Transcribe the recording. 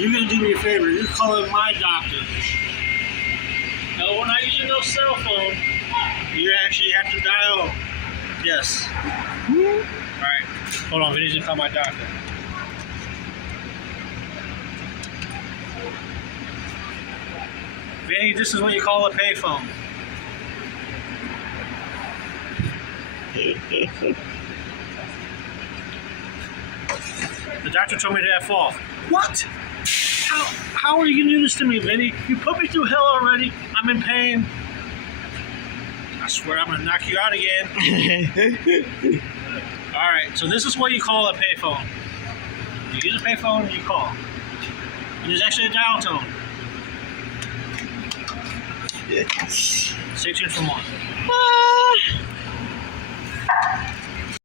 You're gonna do me a favor. You're calling my doctor. No, we're not using no cell phone. You actually have to dial. Yes. All right. Hold on. Vinny's gonna call my doctor. Vinny, this is what you call a payphone. The doctor told me to F off. What? How are you gonna do this to me, Vinny? You put me through hell already. I'm in pain. I swear I'm gonna knock you out again. Alright, so this is what you call a payphone. You use a payphone and you call. And there's actually a dial tone. Stay tuned for more.